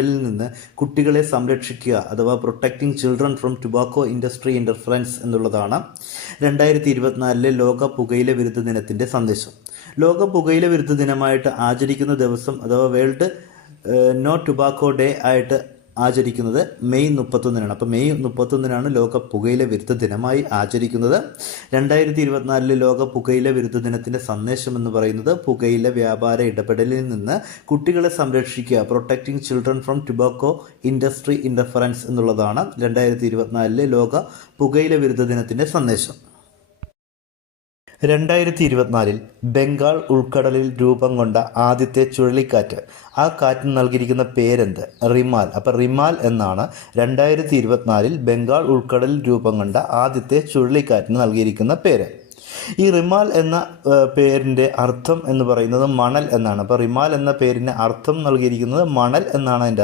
ിൽ നിന്ന് കുട്ടികളെ സംരക്ഷിക്കുക അഥവാ protecting children from tobacco industry interference എന്നുള്ളതാണ് 2024 ലോക പുകയില വിരുദ്ധ ദിനത്തിൻ്റെ സന്ദേശം. ലോക പുകയില വിരുദ്ധ ദിനമായിട്ട് ആചരിക്കുന്ന ദിവസം അഥവാ വേൾഡ് നോ ടുബാക്കോ ഡേ ആയിട്ട് ആചരിക്കുന്നത് മെയ് 31-നാണ്. അപ്പോൾ മെയ് 31-നാണ് ലോക പുകയില വിരുദ്ധ ദിനമായി ആചരിക്കുന്നത്. 2024 ലോക പുകയില വിരുദ്ധ ദിനത്തിൻ്റെ സന്ദേശം എന്ന് പറയുന്നത് പുകയില വ്യാപാര ഇടപെടലിൽ നിന്ന് കുട്ടികളെ സംരക്ഷിക്കുക, protecting children from tobacco industry interference എന്നുള്ളതാണ് 2024 ലോക പുകയില വിരുദ്ധ ദിനത്തിൻ്റെ സന്ദേശം. 2024 ബംഗാൾ ഉൾക്കടലിൽ രൂപം കൊണ്ട ആദ്യത്തെ ചുഴലിക്കാറ്റ്, ആ കാറ്റിന് നൽകിയിരിക്കുന്ന പേരെന്ത്? റിമാൽ. അപ്പോൾ റിമാൽ എന്നാണ് 2024 ബംഗാൾ ഉൾക്കടലിൽ രൂപം കൊണ്ട ആദ്യത്തെ ചുഴലിക്കാറ്റിന് നൽകിയിരിക്കുന്ന പേര്. ഈ റിമാൽ എന്ന പേരിൻ്റെ അർത്ഥം എന്ന് പറയുന്നത് മണൽ എന്നാണ്. അപ്പോൾ റിമാൽ എന്ന പേരിന് അർത്ഥം നൽകിയിരിക്കുന്നത് മണൽ എന്നാണ് അതിൻ്റെ